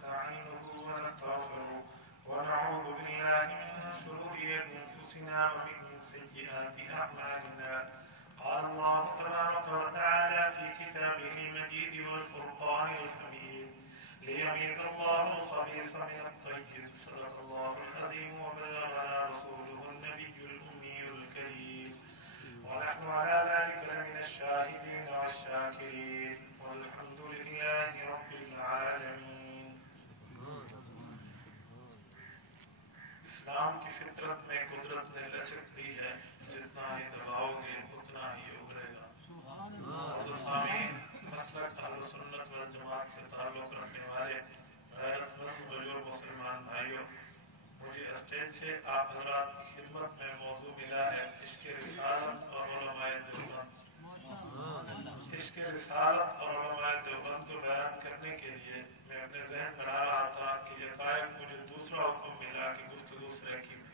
ونستعينه ونستغفره ونعوذ بالله من شرور أنفسنا ومن سيئات أعمالنا. قال الله تبارك وتعالى في كتابه المجيد والفرقان الحميد: ليميز الله الخبيث من الطيب. صدق الله العظيم وبلغنا رسوله النبي الأمي الكريم، ونحن على ذلك لمن الشاهدين والشاكرين، والحمد لله رب العالمين. اسلام کی فطرت میں قدرت نے لچک دی ہے، جتنا ہی دباؤ گے اتنا ہی ابھرے گا. سامعین، مسلک اہل سنت والجماعت سے تعلق رکھنے والے غیرت مند بزرگ مسلمان بھائیوں، مجھے اسٹیج سے آپ حضرات کی خدمت میں موضوع ملا ہے عشق رسالت اور علماء دیوبند. عشق رسالت اور علماء دیوبند کو بیان کرنے کے لیے میں اپنے ذہن بنا رہا تھا کہ یکایک مجھے دوسرا حکم ملا کہ گفتگو سریکی میں.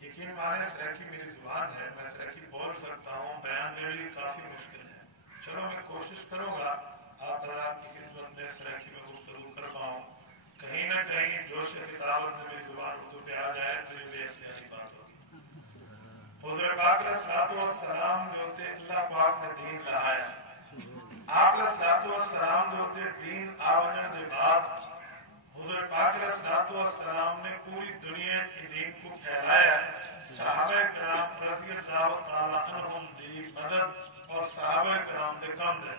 یقین مانے سریکی میری زبان ہے، میں سریکی بول سکتا ہوں، بیان میرے لیے کافی مشکل ہے. چلو میں کوشش کروں گا آپ حضرات کی خدمت میں سریکی میں گفتگو کر پاؤں. کہیں نہ کہیں جوش خطابت میں میری زبان اردو پہ آ جائے تو یہ بے اختیاری بات ہوگی. حضور پاک علیہ الصلوۃ والسلام جو تھے اللہ پاک نے دین لہایا. آپ علیہ الصلوۃ والسلام جو تھے دین آوجن کے بعد حضور پاک علیہ الصلوۃ والسلام نے پوری دنیا کی دین کو پھیلایا. صحابہ کرام رضی اللہ تعالی عنہم دی مدد اور صحابہ کرام دے کام دے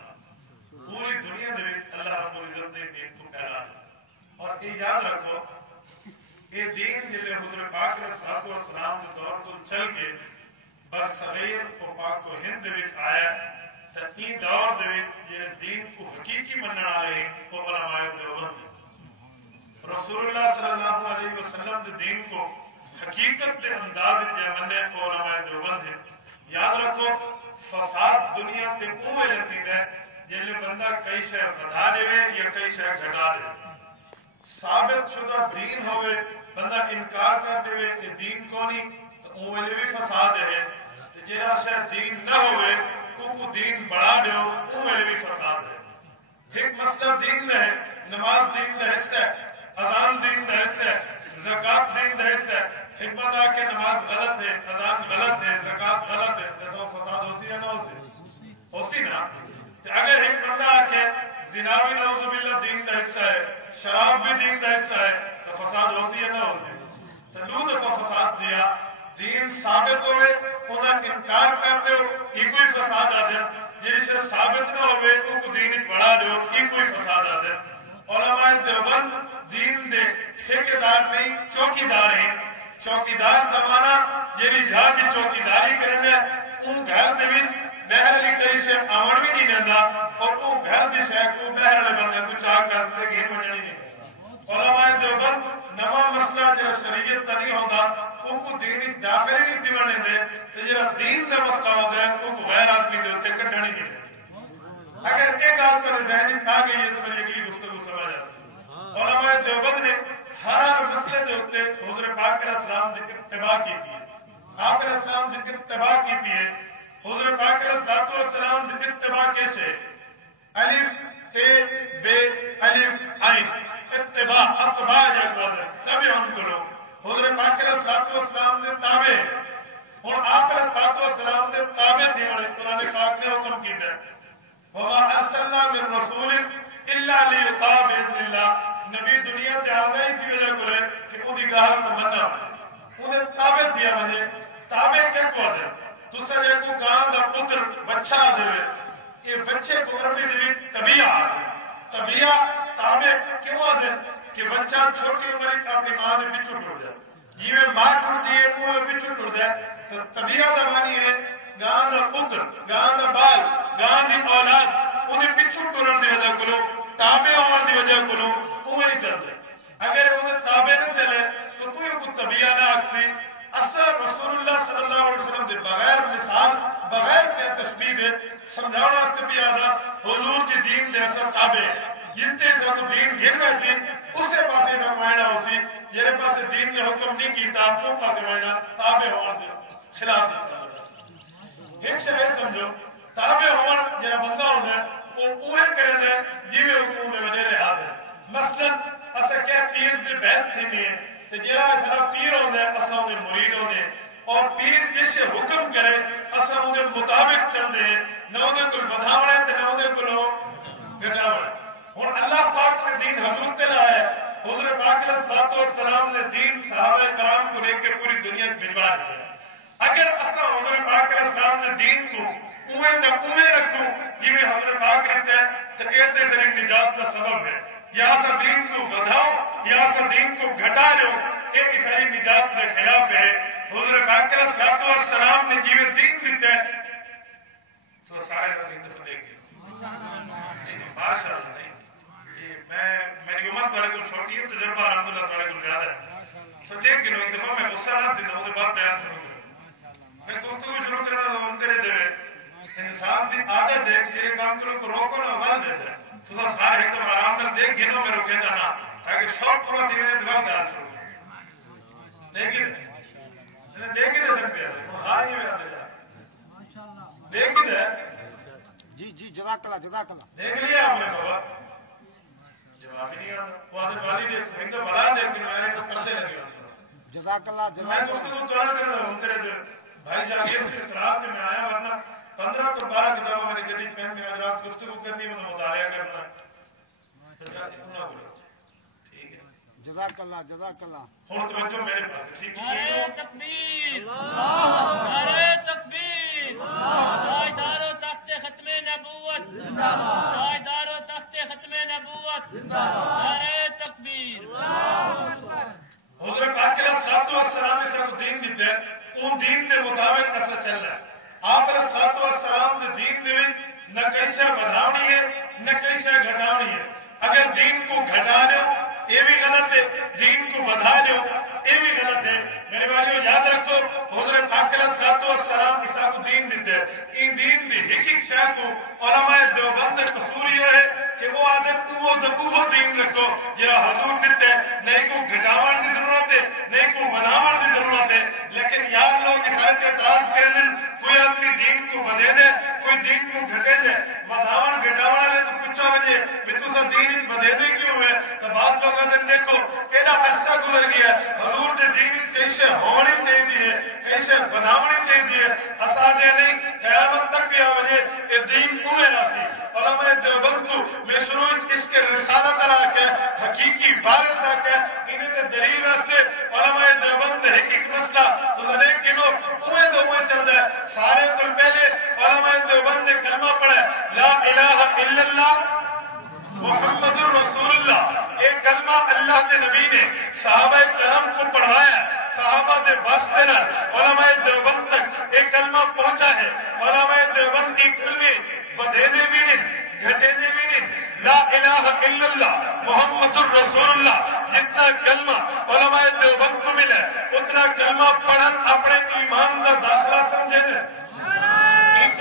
پوری دنیا دے وچ اللہ رب العزت نے دین کو پھیلایا. اور یہ یاد رکھو یہ دین جلے حضور پاک علیہ الصلوۃ والسلام کے دور کو چل کے برصغیر کو پاک کو ہند دے وچ آیا تے این دور دے وچ یہ دین کو حقیقی منن والے وہ علماء دیوبند. رسول اللہ صلی اللہ علیہ وسلم کے دین کو حقیقت کے انداز میں مننے کو علماء دیوبند ہے. یاد رکھو فساد دنیا تے اوے رسید ہے جلے بندہ کئی شے بڑھا دے یا کئی شے گھٹا دے. ثابت شدہ دین ہوئے بندہ انکار کر دے کہ دین کو نہیں تو اوے بھی فساد ہے. تے جڑا شے دین نہ ہوئے کو دین بڑھا دیو اوے بھی فساد ہے. ایک مسئلہ دین ہے، نماز دین کا حصہ ہے، اذان دین کا حصہ ہے، زکات دین کا حصہ ہے. ایک بندہ کہ نماز غلط ہے، اذان غلط ہے، زکات غلط ہے، تو فساد ہوسی ہے نہ ہوسی نا. اگر ایک بندہ کہ زنا بھی نعوذ باللہ دین کا حصہ ہے، شراب بھی دین کا حصہ ہے، تو فساد ہوسی ہے نہ ہوسی. تو دو دفعہ فساد دیا. دین ثابت ہوئے انہاں انکار کر دو یہ کوئی فساد آ جائے. جس ثابت نہ ہوئے ان کو دین بڑھا دو یہ کوئی فساد آ جائے. علماء دیوبند دین دے ٹھیکیدار نہیں چوکیدار ہیں. چوکیدار زمانہ یہ بھی جہاں کی چوکیداری کریں گے ان گھر دے وچ بہر علی کئی شے آون بھی نہیں دینا اور وہ گھر دی شے کو بہر علی بندے کو چاہ کرتے گھر بجنی نہیں. علماء دیوبند نواں مسئلہ جو شریعت کا نہیں ہوتا ان کو دینی داخلے نہیں دیوانے دے تو جڑا دین کا مسئلہ ہوتا ہے ان کو غیر آدمی کے اتنے کٹھانی نہیں دے. اگر ایک بات پر ذہنی آ گئی ہے تو میری اگلی گفتگو سمجھ آ سکتی. علماء دیوبند نے ہر مسئلے کے اتنے حضور پاک علیہ السلام کی اتباع کی ہے. آپ علیہ السلام کی اتباع کی ہے. حضور پاک علیہ السلام کی اتباع کیسے؟ الف تے بے الف عین اتباع اتباع جیسا ہے تبھی ہم کرو. حضور پاک علیہ السلام نے تابع اور آپ علیہ السلام نے تابع تھے اور قرآن پاک نے حکم کیا ہے وما ارسلنا من رسول الا لیطاع باذن اللہ. نبی دنیا تے آوے اسی وجہ کو ہے کہ اودی گل کو مننا انہیں تابع تھیا وجے. تابع کے کو ہے دوسرے کو گاں دا پتر بچہ دے یہ بچے کو ربی دی طبیعت تابع کیوں ہے کہ بچہ چھوٹی عمر میں اپنی ماں کے پیچھے ٹر جائے. جی ماں ٹرتی ہے وہ پیچھے ٹر جائے تو طبیعت مانی ہے گاں دا پتر گاں دا بال گاں دی اولاد انہیں پیچھے ٹرن دی وجہ کو تابع ہونے دی وجہ کو وہ نہیں چلتے. اگر انہیں تابع نہ چلے تو کوئی کو طبیعت نہ اکسی. اصل رسول اللہ صلی اللہ علیہ وسلم کے بغیر مثال بغیر کے تشبیہ دے سمجھانا سے بھی آدھا حضور کی دین دے اثر تابع ہے. جنتے سب دین گرنا سی اسے پاسے سب مائنہ ہو سی جنہیں پاسے دین نے حکم نہیں کیتا وہ پاسے مائنہ تابع ہونا دے خلاف نہیں چلا. ایک شہر سمجھو تابع ہونا جنہیں بندہ ہونا ہے وہ اوہے کرنے جیوے حکوم دے وجہ لحاظ ہے. مثلا مرید ہونے اور پیر جیسے حکم کرے اسا ان کے مطابق چل دے نہ ان کو بدھاونا ہے نہ ان کو گھٹاونا اور اللہ پاک نے دین حضور تے لایا ہے حضور پاک علیہ السلام نے دین صحابہ کرام کو لے کے پوری دنیا میں بھجوا دیا اگر اسا حضور پاک علیہ السلام نے دین کو اوے رکھوں جی میں حضور پاک کہتے ہیں تو کہتے ذریعے نجات کا سبب ہے یا سا دین کو بدھاؤ یا سا دین کو گھٹا لو ایک ساری نجات کے خلاف ہے حضور پاک علیہ السلام نے جی دین دیتا ہے تو سارے دفعہ دیکھ ماشاء اللہ میری عمر تھوڑے کو چھوٹی ہے تجربہ الحمدللہ تھوڑے کو زیادہ ہے تو دیکھ کے ایک دفعہ میں غصہ نہ دیتا ہوں بات بیان شروع کروں میں گفتگو شروع کرنا تو ان کرے دے انسان کی عادت ہے کہ کام کرو کو روکو نہ آواز دیتا ہے تو سارے ایک دم آرام کر دیکھ گنو میں روکے جانا تاکہ شوق پورا دھیرے دعا کرا شروع دیکھیے دیکھ ہی سکتے ہیں ہاں ہی میں آتے دیکھ ہی جی جی جزاک اللہ جزاک اللہ دیکھ لیا آپ نے بابا جواب نہیں آتا وہ آدھے والی دیکھ سکتے تو بلا دیکھ کے میں نے تو پردے لگے جزاک اللہ میں جزاک گفتگو دوارا کر رہا ہوں تیرے بھائی جاگیر سے اصلاحات میں آیا ورنہ 15 تو 12 کتابوں میں نے گدی پہن کے میں رات گفتگو کرنی ہے مطالعہ کرنا ہے ٹھیک ہے جزاک اللہ اور توجہ میرے پاس ٹھیک ہے نعرہ تکبیر نعرہ تکبیر تاجدار و تخت ختم نبوت تاجدار و تخت ختم نبوت نعرہ تکبیر حضور پاک علیہ السلام نے سب دین دیتے ہیں ان دین کے مطابق ایسا چل رہا ہے آپ علیہ السلام نے دین دے نہ کیسا بدھاونی ہے نہ کیسا گھٹاونی ہے اگر دین کو گھٹا لو یہ بھی غلط ہے دین کو بدھا لو یہ بھی غلط ہے میرے بھائیو یاد رکھو حضور پاک علیہ السلام کی ساتھ دین دیتے ہیں ان دین دی ایک شاہ کو علماء دیوبند قصور یہ ہے کہ وہ عادت وہ دین رکھو یہ حضور دیتے ہیں نہیں کو گھٹاون کی ضرورت ہے نہیں کو بناون کی ضرورت ہے لیکن یار لوگ اس حالت اعتراض کریں دیں کوئی اپنی دین کو بدے دے کوئی دین کو گھٹے دے بداون گھٹاون والے تو پوچھا مجھے بھی تو سب دین بدے دے کیوں ہے تو بات لوگ نے دیکھو ایڈا عرصہ گزر گیا حضور نے دین کیسے ہونی چاہیے کیسے بناونی چاہیے اسادے نہیں قیامت تک بھی آوجے یہ دین کوئے نہ سی علماء دیوبند کو میں شروع اس کے رسالت را کے حقیقی بارش آ کے انہیں تے دلیل واسطے علماء دیوبند نے ایک مسئلہ تو دیکھ کنو اوے تو اوے چل رہا ہے سارے کل پہلے علماء دیوبند نے کلمہ پڑھا لا الہ الا اللہ محمد رسول اللہ ایک کلمہ اللہ کے نبی نے صحابہ کرام کو پڑھوایا صحابہ دے واسطے نہ علماء دیوبند تک ایک کلمہ پہنچا ہے علماء دیوبند کی کلمے بدھے دے بھی نہیں گھٹے دے بھی نہیں لا الہ الا اللہ محمد رسول اللہ جتنا کلمہ علماء دیوبند کو ملا اتنا کلمہ پڑھن اپنے ایمان کا داخلہ سمجھے دے این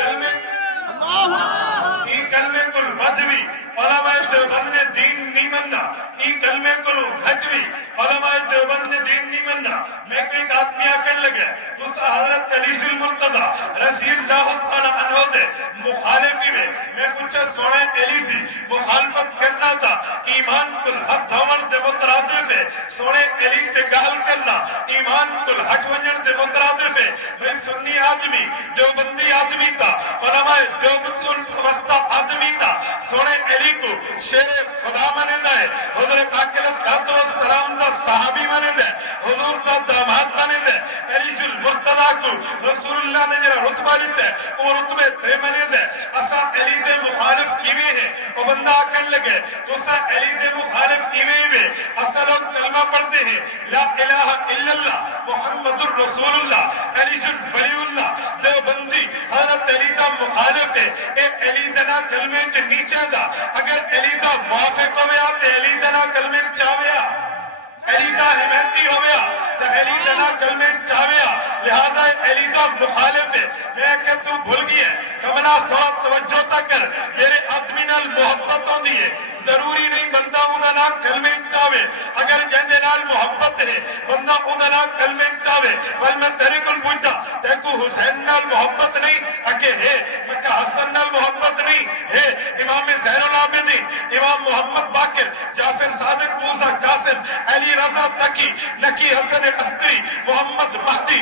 کلمے کو ودوی علماء دیوبند نے دین نہیں مننا این کلمے کو گھٹوی علماء دیوبند نے دین نہیں مننا میں کوئی ایک آدمی آکر لگے تو حضرت علی المرتضی رضی اللہ تعالی عنہ دے مخالفی میں کچھ سونے علی تھی مخالفت کرنا تھا ایمان کل حد دھومن دے مترادف ہے سونے علی تے گال کرنا ایمان کل ہٹ ونجن دے مترادف ہے میں سنی آدمی دیوبندی آدمی کا علماء دیوبند کو سمجھتا آدمی کا سونے علی کو شیر خدا مانیدا ہے حضور پاک علیہ السلام کا صحابی مانیدا ہے حضور کا داماد مانیدا ہے علی المرتضی کو رسول اللہ نے جڑا رتبہ دیتا ہے وہ رتبے تے مانیدا ہے اسا علی دے مخالف کیویں ہے وہ بندہ آکن لگے تو اسا علی دے مخالف کیویں ہے اسا لوگ کلمہ پڑھتے ہیں لا الہ الا اللہ محمد رسول اللہ علی ولی اللہ دیوبندی حضرت علی دا مخالف ہے اے علی دا کلمے چ نیچے دا اگر علی دا موافق ہویا تے علی دا کلمے چاویا علی دا حمایتی ہویا تے علی دا کلمے چاویا لہذا علی دا مخالف ہے میں کہ تو بھول گیا کمنا تھوڑا توجہ تک کر میرے آدمی نال محبت ہوندی ہے ضروری نہیں بندہ انہاں نال کلمے چاوے اگر جندے نال محبت ہے بندہ انہاں نال کلمے چاوے بل میں تیرے کول پوچھدا تے کو حسین نال محبت نہیں اکے ہے میں کہ حسن نال محبت نہیں ہے امام زین العابدین امام محمد باقر جعفر صادق موسیٰ قاسم علی رضا تقی نقی حسن عسکری محمد مہدی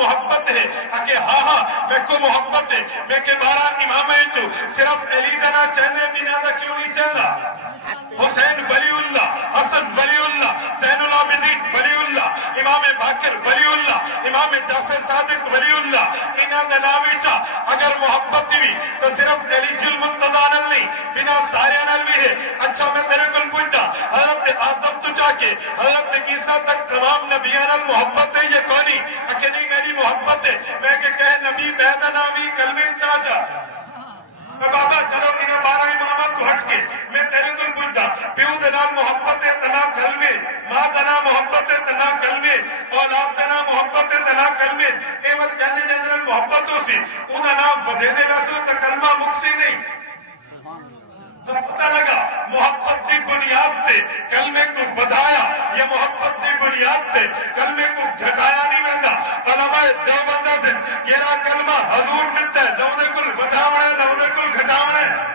محبت ہے کہ ہاں ہاں میں کو محبت ہے میں کہ 12 امام جو صرف علی دا نہ چاہنے بنا دا کیوں نہیں چاہتا حسین ولی اللہ حسن ولی اللہ زین العابدین ولی اللہ امام باقر ولی اللہ امام جعفر صادق ولی اللہ انہاں دے نام وچ اگر محبت دی تو صرف علی المرتضی نال نہیں بنا سارے نال بھی ہے اچھا میں تیرے کول پوچھدا حضرت آدم تو جا کے حضرت عیسیٰ تک تمام نبیاں نال محبت ہے یہ کونی کہ نہیں میری محبت ہے میں کہ کہے نبی میں دا نام ہی کلمے انتا جا بابا چلو انہیں 12 امامات کو ہٹ کے میں تیرے کو پوچھتا پیو دنا محبت تنا کلمے ماں دنا محبت تنا کلمے اولاد دنا محبت تنا کلمے ایوت کہنے جنرل محبتوں سے انہیں نام بدے دے گا سو تو کلمہ مکسی نہیں تو پتہ لگا محبت کی بنیاد پہ کلمے کو بدایا یا محبت کی بنیاد پہ کلمے کو گھٹایا نہیں بنتا علماء دیوبندہ دن یہ کلمہ حضور ملتا ہے نونے کل بڑھاونا ہے نونے کل گھٹاونا ہے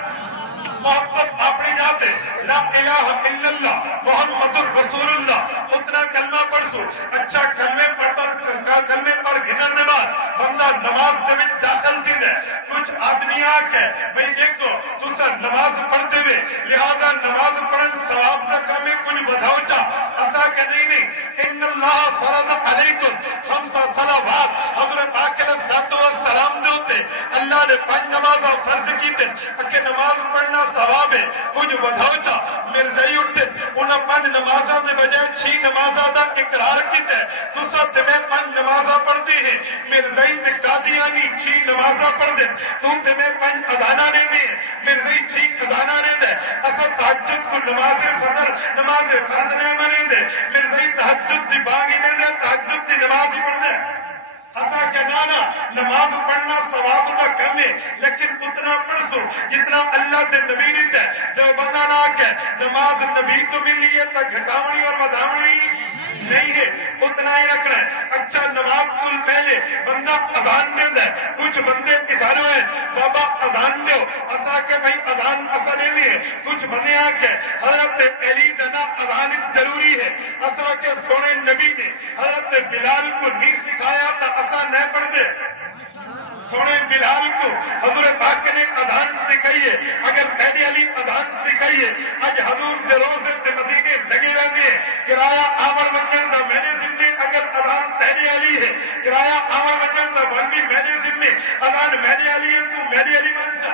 محبت اپنی جات ہے لا الہ الا اللہ محمد رسول اللہ اتنا کلمہ پڑھ سو اچھا کلمے پڑھ گھنن دے بعد بندہ نماز دے وچ داخل دی ہے کچھ آدمی آ کے بھئی دیکھو تسا نماز پڑھتے ہوئے لہذا نماز پڑھن ثواب کا کم ہے کچھ بدھاؤ چا ایسا کہ نہیں ان اللہ فرض علیکم 5 صلوات حضرت پاک علیہ الصلوۃ والسلام دے ہوتے اللہ نے 5 نمازاں فرض کیتے کہ نماز پڑھنا ثواب ہے کچھ بدھاؤ چا مرزائی اٹھتے انہاں 5 نمازاں دے بجائے 6 نمازاں دا اقرار کیتا ہے تسا تے 5 نمازاں پڑھدی ہے مرزائی تے قادیانی 6 نمازاں پڑھ دے تو تے 5 اذاناں نہیں دے مرزائی 6 اذاناں نہیں دے اصل تہجد کو نماز فرض نہیں مانی دے مرزائی تہجد دی بانگ نہیں دے تہجد دی نماز پڑھ دے ایسا کہ نانا نماز پڑھنا ثواب کا کم ہے لیکن اتنا پڑھ سو جتنا اللہ کے نبی نے ہے جو بندہ نہ کہ نماز نبی تو ملی ہے تو گھٹاونی اور بداونی نہیں ہے اتنا ہی رکھنا ہے اچھا نماز کل پہلے بندہ اذان دے ہے کچھ بندے کسانوں ہیں بابا اذان دو ایسا کہ بھائی اذان اصل نہیں ہے کچھ بندے آ کے حضرت علی دنا اذان ضروری ہے ایسا کہ سونے نبی نے حضرت بلال کو نہیں سکھایا تو ایسا نہیں پڑھ دے سونے بلال کو حضور پاک نے اذان سکھائی ہے اگر پہلے علی اذان سکھائی ہے آج حضور کے روزے تے مدینے لگے رہتے ہیں کرایہ آور وجن دا میں نے ذمے اگر اذان پہلے علی ہے کرایہ آور وجن دا بندی میں نے ذمے اذان میں نے علی ہے تو میں نے علی بن جا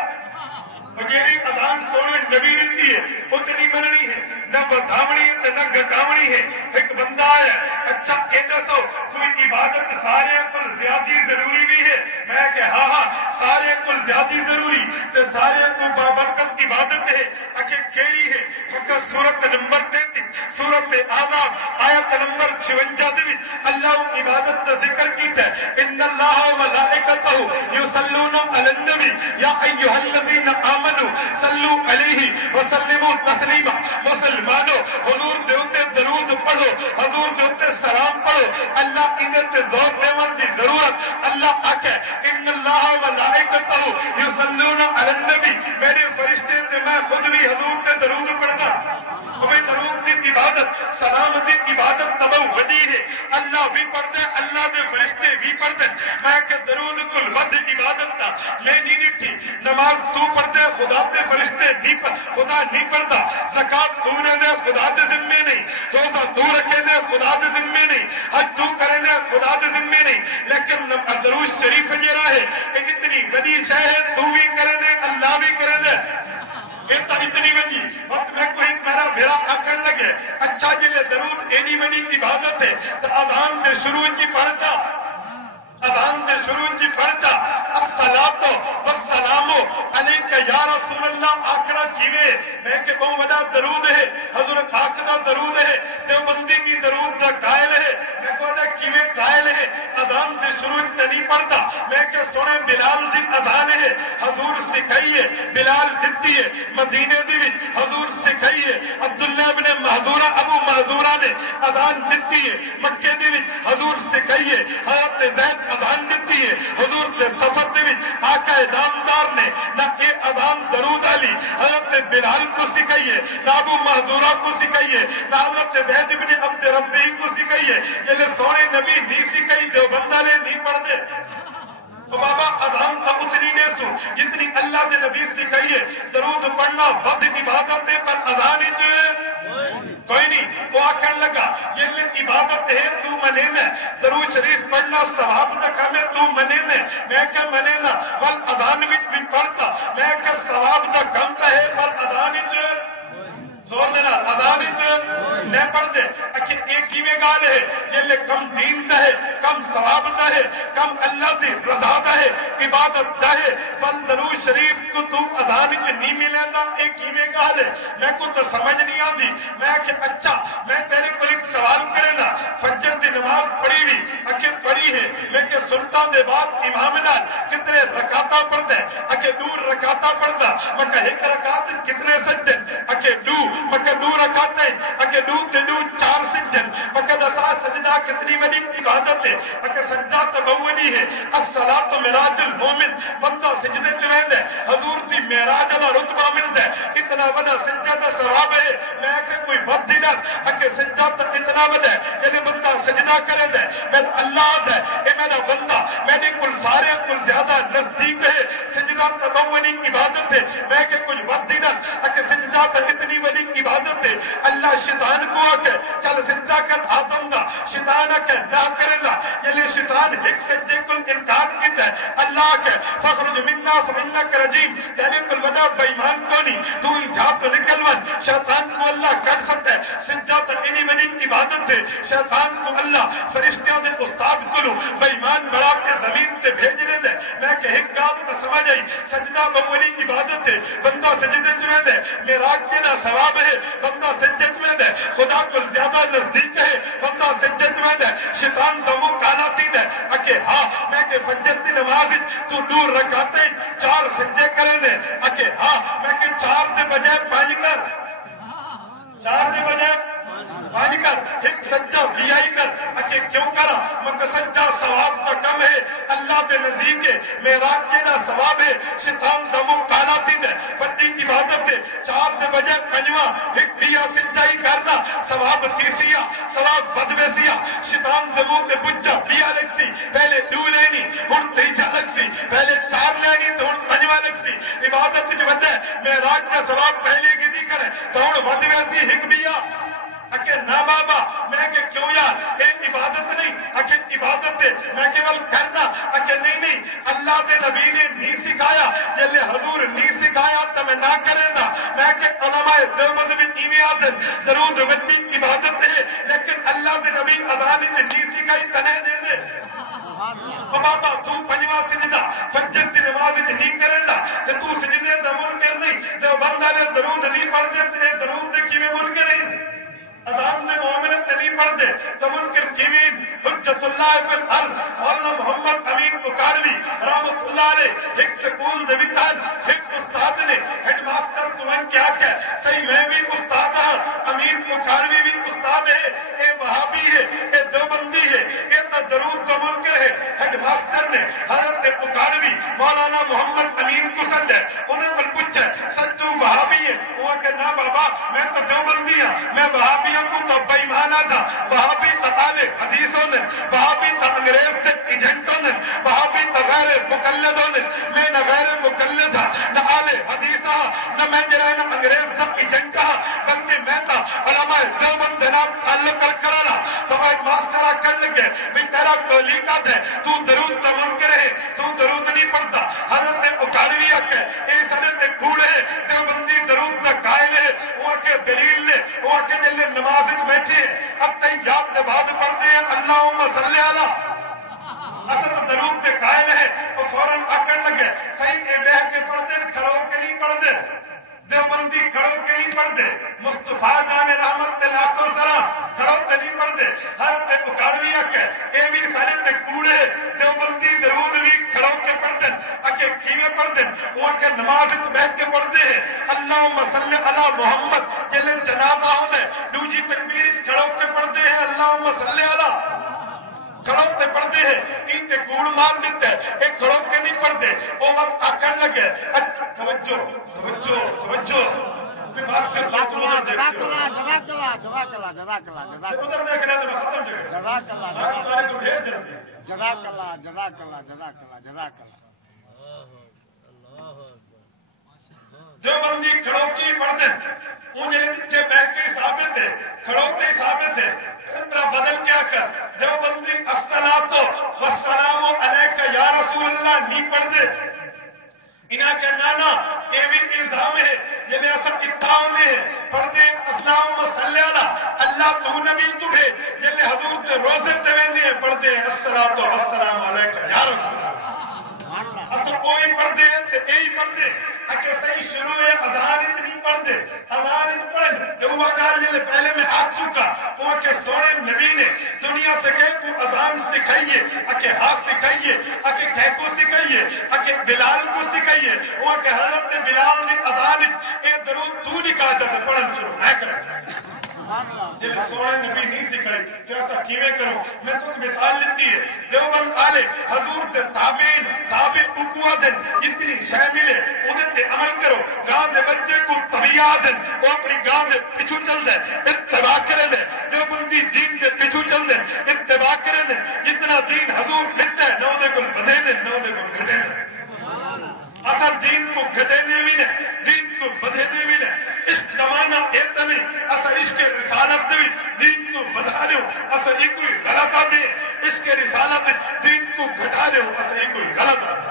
یہ اذان سونے نبی رہتی ہے اتنی مننی ہے نہ بدھاونی ہے نہ گھٹاونی ہے ایک بندہ ہے اچھا یہ دسو کوئی عبادت سارے کو زیادہ ضروری بھی ہے میں کہ ہاں ہاں سارے کو زیادہ ضروری تو سارے کو بابرکت عبادت ہے اکھے کیڑی ہے فقط سورت نمبر 33 سورت آزاد آیت نمبر 56 دے اللہ عبادت کا ذکر کیتا ہے ان اللہ و ملائکتہ یصلون علی النبی یا ایھا الذین آمنوا صلوا علیہ وسلموا تسلیما مسلمانوں حضور دے اوتے درود پڑھو حضور دے اوتے سلام پڑھو اللہ ادھر تے ذوق دیون دی ضرورت اللہ آکھے ان اللہ و ملائکتہ یصلون علی النبی میرے فرشتے تے میں خود بھی حضور تے درود پڑھدا ہمیں درود دی عبادت سلام دی عبادت تبو وڈی ہے اللہ بھی پڑھتا ہے اللہ دے فرشتے بھی پڑھتے میں کہ درود کل ود عبادت کا میں نہیں ڈٹھی نماز تو پڑھتے خدا دے فرشتے نہیں خدا نہیں پڑھتا زکات تو نے دے خدا دے ذمے نہیں روزہ تو رکھے دے خدا دے ذمے نہیں حج تو کرے دے خدا دے ذمے نہیں لیکن درود شریف جرا ہے کہ اتنی بڑی شے ہے تو بھی کرے دے اللہ بھی کرے دے اتنی بڑی وقت میں کوئی میرا آکڑ لگے اچھا جی درود اینی بڑی عبادت ہے تو اذان دے شروع کی پڑھتا اذان دے شروع کی پڑھتا الصلاۃ والسلام علیک یا رسول اللہ آکڑا کیوے میں کہ بہت بڑا درود ہے حضور پاک دا درود ہے دیوبندی کی درود دا قائل ہے میں کہتا کیوے قائل ہے اذان دے شروع تے نہیں پڑھتا میں کہ سونے بلال دی اذان ہے حضور سکھائیے بلال دتی ہے مدینے دی وچ حضور سکھائیے عبداللہ ابن محذورہ ابو محذورہ نے اذان دتی ہے مکے دی وچ حضور سکھائیے حضرت زید اذان دیتی ہے حضور کے سفر دے وچ آقا نامدار نے نہ یہ اذان درود علی حضرت بلال کو سکھائیے نہ ابو محذورہ کو سکھائیے نہ حضرت زید بن عبد ربی کو سکھائیے یہ سونے نبی نہیں سکھائی دیوبند والے نہیں پڑھتے تو بابا اذان تو اتنی دے سو جتنی اللہ کے نبی سکھائیے درود پڑھنا ود عبادت ہے پر اذان کوئی نہیں وہ آخر لگا یہ عبادت ہے تو منے میں درود شریف پڑھنا ثواب نہ کمے تو منے میں کیا منے نا ول اذان وچ بھی پڑھتا میں کیا ثواب نہ کمتا ہے پر اذان زور دینا اذان نہیں پڑھتے اچھا ایک ہی میں گال ہے یہ کم دین دا ہے کم ثواب دا ہے کم اللہ دی رضا دا ہے عبادت دا ہے پر درود شریف کو تو اذان وچ نہیں ملے گا ایک ہی میں گال ہے میں کو تو سمجھ نہیں آتی میں کہ اچھا میں تیرے کو ایک سوال کرے نا فجر دی نماز پڑھی بھی اکھے پڑھی ہے لیکن سنتا دے بعد امام نال کتنے رکعتاں پڑھدا ہے اکھے دور رکعتاں پڑھدا مکہ ایک رکعت کتنے سجدے اکھے دو مکہ دو رکعتیں اکھے دو تے دو 4 سجدے مکہ دسا سجدہ کتنی بڑی عبادت ہے اکھے سجدہ تبولی ہے الصلاۃ معراج المومن بندہ سجدے چ رہندا ہے حضور دی معراج دا رتبہ ملدا ہے اتنا بڑا سجدہ دا ثواب ہے میں کہ کوئی وقت دی نہ اکھے سجدہ تے اتنا بڑا ہے کہ بندہ سجدہ کرے ہے میں اللہ دا اے میرا بندہ میرے کل سارے کل زیادہ نزدیک ہے سجدہ تبولی عبادت ہے میں کہ کوئی وقت دی نہ اکھے سجدہ تے اتنی بڑی عبادت ہے اللہ شیطان کو کہ چل سجدہ کر آدم دا شیطان کہ نہ کرے گا یعنی شیطان ایک سجدے کو انکار کیتا ہے اللہ کہ فخرج منا فانک رجیم یعنی کل بنا بے ایمان کو نہیں تو جھاپ تو نکل ون شیطان کو اللہ کر سکتا ہے سجدہ تو اتنی بڑی عبادت ہے شیطان کو اللہ فرشتوں دے استاد کو بے ایمان بڑا کے زمین تے بھیجنے دے میں کہ ایک بات تو سمجھ آئی سجدہ بڑی عبادت ہے بندہ سجدے چ رہندا ہے معراج کے نا ثواب ہے بندہ سجدے چ رہندا ہے خدا کو زیادہ نزدیک ہے بندہ سجدے چ رہندا ہے شیطان دا منہ کالا تین ہے اکے ہاں میں کہ فجر دی نماز تو دور رکعتیں 4 سجدے کرے دے اکے ہاں میں کہ 4 دے بجائے 5 کر 4 دے بجائے 5 کر ایک سجدہ ویائی کر اکے کیوں کرا مگر سجدہ ثواب کا کم ہے اللہ دے نزدیک ہے معراج کے دا ثواب ہے شیطان دا منہ کالا تین ہے بڑی عبادت ہے 4 دے بجائے 5واں ایک ویا سجدہ ہی کرنا ثواب تیسیا ثواب بدویسیا شیطان دے منہ تے بچا ویا لگ سی پہلے 2 لینی ہن 3 لگ سی پہلے 4 لینی تو ہن 5واں لگ سی عبادت وچ ودے معراج کا ثواب پہلے کی دی کرے تو ہن بدویسی ایک ویا اکے نہ بابا میں کہ کیوں یار ایک عبادت نہیں اکے عبادت ہے میں کیول کرنا اکے نہیں اللہ کے نبی نے نہیں سکھایا جلے حضور نہیں سکھایا تو میں نہ کرے گا میں کہ علماء دیوبند میں ایویں آدن درود وڈی عبادت ہے لیکن اللہ کے نبی اذان وچ نہیں سکھائی تنے دے دے او بابا تو 5واں سجدہ فجر دی نماز وچ نہیں کرے گا تے تو سجدے دا منکر نہیں دیوبند والے درود نہیں پڑھدے تے درود دے کیویں منکر نہیں اذان میں مومنت نہیں پڑھ دے تو منکر کیویں حجت اللہ فی الارض مولانا محمد امین بخاری رحمت اللہ علیہ ایک سکول دے وچ ایک استاد نے ہیڈ ماسٹر کو میں کیا کہ صحیح میں بھی استاد ہاں امین بخاری بھی استاد ہے اے وہابی ہے اے دیوبندی ہے اے تو درود کا منکر ہے ہیڈ ماسٹر نے حضرت بخاری مولانا محمد امین کو سد ہے انہوں نے پوچھا سچو وہابی ہے وہ کہ نہ بابا میں تو دیوبندی ہوں میں وہابی کو تو بے ایمان تھا وہابی تطالع حدیثوں نے وہابی انگریز کے ایجنٹوں نے وہابی غیر مقلدوں نے میں نہ غیر مقلد تھا نہ آلے حدیث نہ میں جرا نہ انگریز کا ایجنٹ تھا بلکہ میں تھا علماء دیوبند جناب تعلق کرانا تو ایک ماسٹر کر لگے بھی تیرا تولیقات ہے تو درود کا منکر ہے تو درود نہیں پڑھتا حضرت اکاڑوی کہ اے سڑے کوڑے دیوبندی درود کا قائل ہے وہ کے دلیل نے وہ کے جلے نماز بیٹھے اب تک یاد کے بعد پڑھتے ہیں اللہم صلی علی اصل درود کے قائل ہے وہ فوراً آکر لگے صحیح اے بیٹھ کے پڑھتے کھڑو کے نہیں پڑھتے دیوبندی کھڑو کے نہیں پڑھتے مصطفیٰ جان رحمت لاکھوں سلام کھڑو کے نہیں پڑھتے حضرت اکاڑوی کہ اے بھی سارے تے کوڑے دیوبندی درود بھی کھڑو کے پڑھتے اکے کیویں پڑھتے وہ کہ نماز وچ بیٹھ کے پڑھتے ہیں اللہم صلی علی محمد جلے جنازہ ہوندے دوجی تکبیر کھڑو کے پڑھتے ہیں اللہم صلی علی کھڑو تے پڑھتے ہیں ان تے گوڑ مار دیتے ہیں ایک کھڑو کے نہیں پڑھتے وہ وقت آکر لگے توجہ توجہ توجہ جزاک اللہ جزاک اللہ جزاک اللہ جزاک اللہ جزاک اللہ جزاک اللہ جزاک اللہ جزاک اللہ جزاک اللہ جزاک اللہ جو بندی کھڑوتی پڑھ دیں انہیں نیچے بیٹھ کے ثابت ہے کھڑوتے ثابت ہے سترہ بدل کیا کر جو بندی الصلاۃ والسلام علیک یا رسول اللہ نہیں پڑھ دے انہاں کے نانا یہ بھی الزام ہے یہ اصل اتھاؤ میں پڑھ دے اسلام صلی اللہ اللہ تو نبی تمہیں یہ حضور کے روزے تے ویندے پڑھ دے الصلاۃ والسلام علیک یا رسول اللہ اصل کوئی پڑھ دے تے یہی پڑھ دے کہ صحیح شروع ہے اذان نہیں پڑھ دے اذان پڑھ جو وہ گال جلے پہلے میں آ چکا وہ کہ سونے نبی نے دنیا تے کہ کو اذان سکھائیے کہ ہاتھ سکھائیے کہ ٹھیکو سکھائیے کہ بلال کو سکھائیے وہ کہ حضرت بلال نے اذان اے درود تو نکال دے پڑھن شروع نہ کرے جب سونے نبی نہیں سکھائی تو ایسا کیویں کرو میں تو مثال لیتی ہے دیوبند آلے حضور کے تابعین تابع اقوا دن اتنی شے ملے انہیں تے عمل کرو گاؤں دے بچے کو طبیعت دن وہ اپنی گاؤں دے پیچھو چل دے اتباع کرے دے دیوبندی دین دے پیچھو چل دے اتباع کرے دے جتنا دین حضور لکھتا ہے نو دے کو بدے دے نو دے کو گھٹے دے اصل دین کو گھٹے دے بھی نہیں دین کو بدے دے بھی نہیں عشق زمانہ ایتا نہیں اصل عشق رسالت دے دین کو بدا دے اصل ایک کوئی غلط آدھے عشق رسالت دین کو گھٹا دے اصل ایک کوئی غلط آدھے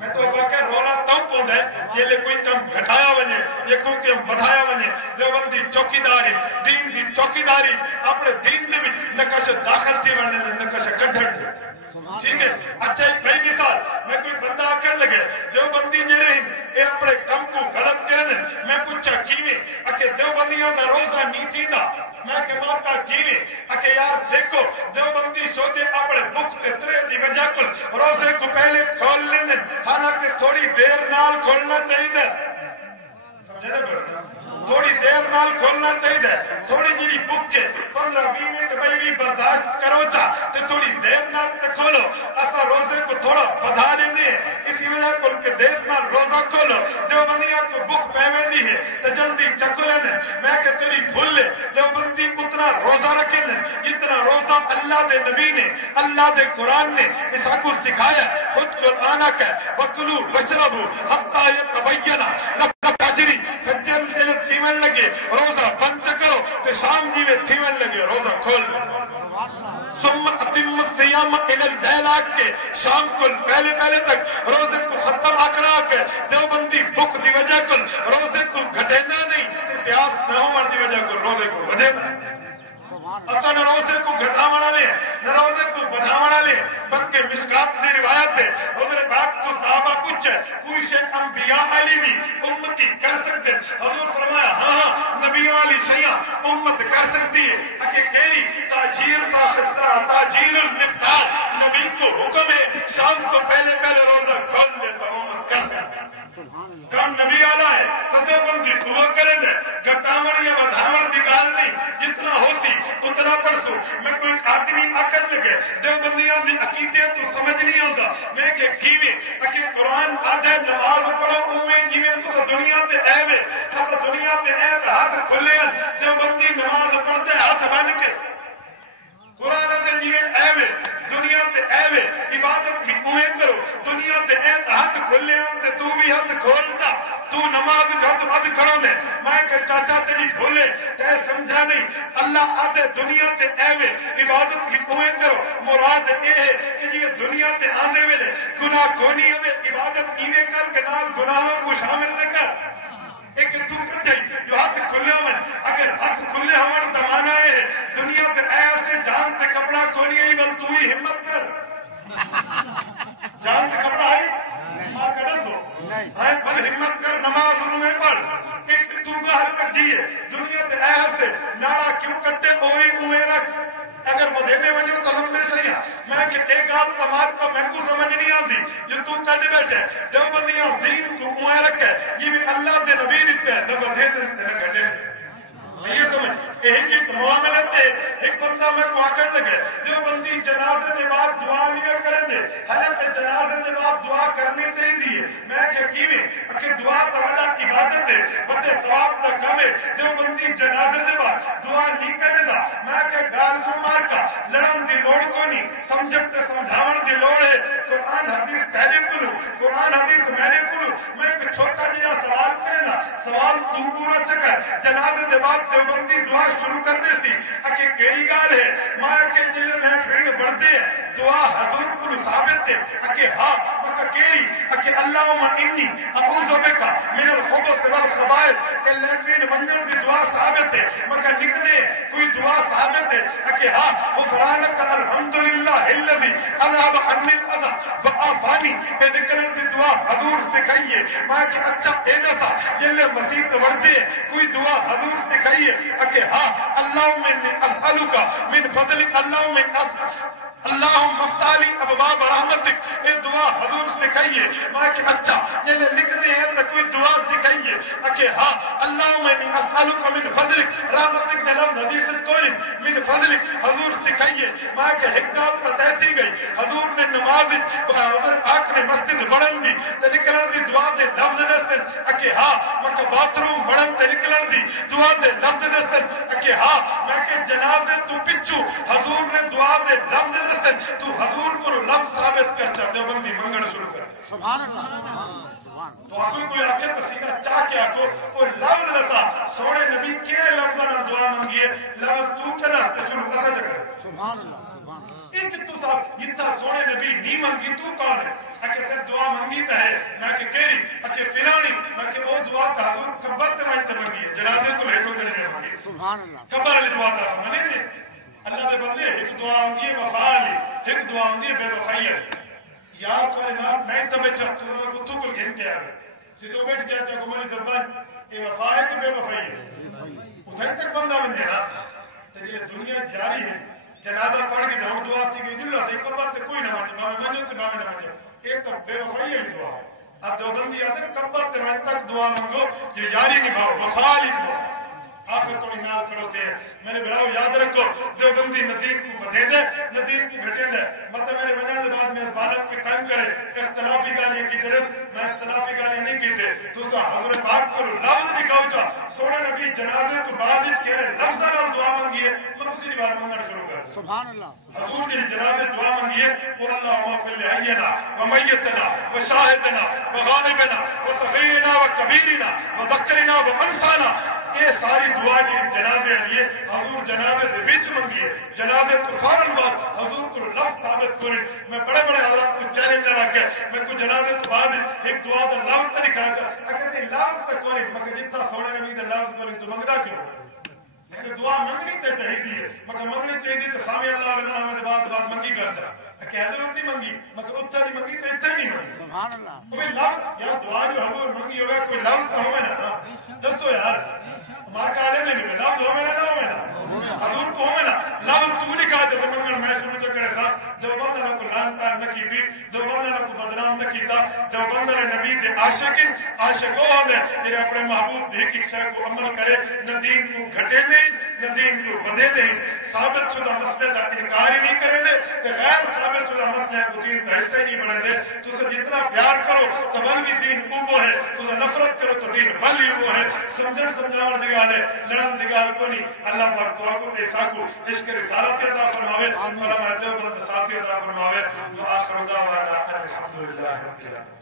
میں تو واقعہ رولا تم پہنچ ہے یہ لے کوئی کم گھٹایا بنے یہ کوئی کم بدھایا بنے دیوبندی چوکیداری دین دی چوکیداری اپنے دین میں بھی نقش داخل تھی بننے میں نقش کٹھڑ دے ٹھیک ہے اچھا ایک بڑی مثال میں کوئی بندہ آکر لگے دیوبندی جڑے ہیں اے اپنے کم کو غلط کرنے میں پوچھا کیویں کہ دیوبندیاں دا روزہ نہیں تھیندا میں کہ ماتا کیویں کہ یار دیکھو دیوبندی سوچے اپنے بخ کے ترے دی وجہ کو روزے کو پہلے کھول لینے حالانکہ تھوڑی دیر نال کھولنا چاہیے تھوڑی دیر نال کھولنا چاہیے تھوڑی جی بک کے 15-20 منٹ بھائی برداشت کرو چا تو تھوڑی دیر نال کھولو ایسا روزے کو تھوڑا بدھا دیتے ہیں اسی وجہ کو کہ دیر نال روزہ کھولو دیوبندیاں کو بک پیوندی ہے تو جلدی چکو لینے میں کہ تیری بھول لے دیوبندی اتنا روزہ رکھے لیں جتنا روزہ اللہ دے نبی نے اللہ دے قرآن نے اسا کو سکھایا خود قرآن کا وکلو وشربو حتی یتبین کجری فجر جلد تھیون لگے روزہ بند کرو تو شام جیوے تھیون لگے روزہ کھول ثم اتم الصیام الى اللیل کے شام کو پہلے تک روزے کو ختم آکرا کے دیوبندی بھوک دی وجہ کو روزے کو گھٹینا نہیں پیاس نہ ہونے دی وجہ کو روزے کو بدھینا اتا نہ روزے کو گھٹاونا لے نہ روزے کو بدھاونا لے بلکہ مشکات دی روایت ہے حضور پاک کو صحابہ پوچھے کوئی شیء انبیاء علی بھی امتی کر سکتے حضور فرمایا ہاں نبیوں والی شیعہ امت کر سکتی ہے کہ کیری تاجیر کا خطرہ تاجیر النفطار نبی کو حکم ہے شام کو پہلے روزہ کھول دے تو امت کر سکتے کام نبی آلہ ہے فتح پر کی دعا کریں گے گٹامر یا بدھامر دی گال نہیں جتنا ہو سی اتنا پڑھسو میں کوئی آدمی آکر لگے دیوبندیاں دی عقیدے تو سمجھ نہیں آتا میں کہ کیویں کہ قرآن آدھے نماز پڑھو اویں جیویں تو دنیا تے ایوے خاص دنیا تے ایوے ہاتھ کھلے دیوبندی نماز پڑھتے ہاتھ بن کے قرآن تے جیویں ایوے دنیا تے ایوے عبادت بھی اویں کرو دنیا تے ایوے ہاتھ کھلے تے تو بھی ہاتھ کھولتا تو نماز ہاتھ بد کھڑو دے میں کہ چاچا تیری بھولے تے سمجھا نہیں اللہ آدھے دنیا تے ایوے عبادت بھی اویں کرو مراد اے ہے کہ یہ دنیا تے آندے ویلے گناہ کونی ہے عبادت ایویں کر کے نال گناہوں کو شامل نہ کر ایک تو کر جائی جو ہاتھ کھلے ہوئے اگر ہاتھ کھلے ہوئے تو مانا ہے دنیا تے ایسے جان تے کپڑا کھولی ہے بل تو ہی ہمت کر جان تے کپڑا ہے ماں کا دسو ہے بل ہمت کر نماز میں پڑھ ایک تو باہر کر جیے دنیا تے ایسے ناڑا کیوں کٹے اویں رکھ اگر مدھینے بنی تو لمبے صحیح میں کہ ایک گال تمہار کو میں کو سمجھ نہیں آتی جو تو کٹ بیٹھے دیوبندیاں دین کو اویں رکھے یہ بھی اللہ دے نبی دیتے ہیں نہ بدھینے نہ کٹے یہ سمجھ ایک معاملے تے ایک بندہ میں کو آکر لگے دیوبندی جنازے کے بعد دعا نہیں کریں گے حالانکہ جنازے کے بعد دعا کرنی چاہیے میں کہ کیویں کہ دعا تمہارا عبادت ہے بڑے ثواب کا کم ہے دیوبندی جنازے کے بعد دعا نہیں کرے گا میں کہ گال سمار کا لڑن دی لوڑ کو نہیں سمجھتے سمجھا قرآن حدیث تیرے کو قرآن حدیث میرے کو میں ایک چھوٹا جہا سوال کرے نا سوال تو پورا چکر جنازے دے بعد دیوبندی دعا شروع کرنے سی اکے کیڑی گال ہے ماں کے دل میں بھیڑ بڑھتے ہیں دعا حضور کو ثابت ہے اکے ہاں مکہ کیڑی اکے اللہم انی اعوذ بک من الخبث والخبائث لیکن منزل کی دعا ثابت ہے مکہ نکلے کوئی دعا ثابت ہے اکے ہاں غفرانک الحمدللہ الذی اذهب عني الاذى وعافانی پہ نکلنے کی دعا حضور سکھائیے ماں کہ اچھا اینا تھا جلے مسیح بڑھتے ہیں کوئی دعا حضور سکھائیے اکے ہاں اللہم انی اسألک من فضلک اللہم افتح لی ابواب رحمتک یہ دعا حضور سکھائیے ماں کہ اچھا جلے لکھتے ہیں تو کوئی دعا سکھائیے اکے ہاں اللہم انی اسألک من فضلک رحمتک نے لفظ حدیث کوئی من فضلک حضور سکھائیے ماں کہ حکمت پتہ تھی گئی حضور نے نماز آنکھ نے مسجد بڑھن دی تے نکلن دی دعا دے لفظ نسن اکے ہاں مکہ باتھ روم بڑھن تے نکلن دی دعا دے لفظ نسن اکے ہاں میں کہ جنازے تو پچھو حضور نے دعا دے لفظ نسن تو حضور کو لفظ ثابت کر چا دیوبندی منگن شروع کر سبحان اللہ سبحان تو اگر کوئی آکے پسینہ چاہ کے آکو وہ لفظ نسا سوڑے نبی کیرے لفظ نہ دعا منگیے لفظ تو کنا شروع کسا جگہ سبحان اللہ سبحان اللہ ایک تو صاحب اتنا سونے نبی نہیں منگی تو کون ہے اکے تر دعا منگی تا ہے میں کہ کیری اکے فلانی میں کہ وہ دعا تا حضور کبر تمہیں تے منگی ہے جنازے کو لیٹو کرنے منگی سبحان اللہ کبر علی دعا تا سمجھے دے اللہ دے بدلے ایک دعا ہوں گی وفالی ایک دعا ہوں گی بے وفائی ہے یا کوئی امام میں تمہیں چاہتا ہوں کتو کو گھن گیا ہے جتو بیٹھ گیا تھا گماری دربان یہ وفا ہے کہ بے وفائی ہے اتھائی تک بندہ بن جائے تو یہ دنیا جاری ہے جنازہ پڑھ کے جاؤں دعا تھی کہ جلہ تھی قبر تے کوئی نمازی ماں منجو تے ماں نمازی ایک تو بے وفائی ہے دعا اب دیوبندی آتے ہیں قبر تے ماں تک دعا منگو یہ جاری نبھاؤ وفالی دعا آخر کو انال کرتے ہیں میں نے بلاؤ یاد رکھو دیوبندی ندیم کو بدے دے ندیم کو گھٹے دے مطلب میرے وجہ سے بعد میں اس بالک کے قائم کرے اختلافی گالی کی طرف میں اختلافی گالی نہیں کی تھے تو سا حضور پاک کرو لفظ بھی کہو چا سونے نبی جنازے کو بعد اس کے لفظ نال دعا منگیے دوسری بار منگنا شروع کر سبحان اللہ حضور نے جنازے دعا منگیے قل اللہم اغفر لحینا ومیتنا وشاہدنا وغائبنا وصغیرنا وکبیرنا وذکرنا وانسانا یہ ساری دعا کی جنازے لیے حضور جنازے دے بیچ منگیے جنازے تو فوراً بعد حضور کو لفظ ثابت کرے میں بڑے بڑے حضرات کو چیلنج نہ رکھے میں کو جنازے تو بعد ایک دعا دا لفظ تو لکھا کر اگر یہ لفظ تک کرے مگر جتنا سونے نبی دا لفظ کرے تو منگنا کیوں لیکن دعا منگنی تے چاہیے مگر منگنی چاہیے تو سامنے اللہ علیہ وسلم کے بعد منگی کرتا کہ حضرت نہیں منگی مگر اتنا نہیں منگی تو اتنا نہیں منگی سبحان اللہ کوئی لفظ یا دعا جو حضور منگی ہوگا کوئی لفظ تو ہوئے نا دستو یار ہمارے کالے میں بھی لفظ ہوئے نا ہوئے نا حضور کو ہوئے نا لفظ تو لکھا جب منگل میں سنو تو کرے ساتھ جو بندہ نہ کو لانتا نہ کی تھی جو بندہ نہ کو بدنام نہ کیتا جو بندہ نے نبی دے عاشقوں ہمیں میرے اپنے محبوب دی کی اچھا کو عمل کرے نہ دین کو گھٹے نہیں نہ دین کو بدے نہیں ثابت شدہ مسئلے کا انکار ہی نہیں کرے دے کہ غیر ثابت شدہ مسئلے کو دین کا حصہ نہیں بنے دے تو اسے جتنا پیار کرو تو بل بھی دین وہ ہے تو اسے نفرت کرو تو دین بل ہی وہ ہے سمجھن سمجھاون دگال ہے لڑن دگال کو نہیں اللہ پاک تو کو تے ساکو عشق رسالت عطا فرماوے اور ہمارے دیوبند ساتھی عطا فرماوے وآخر دعوانا الحمدللہ رب العالمین.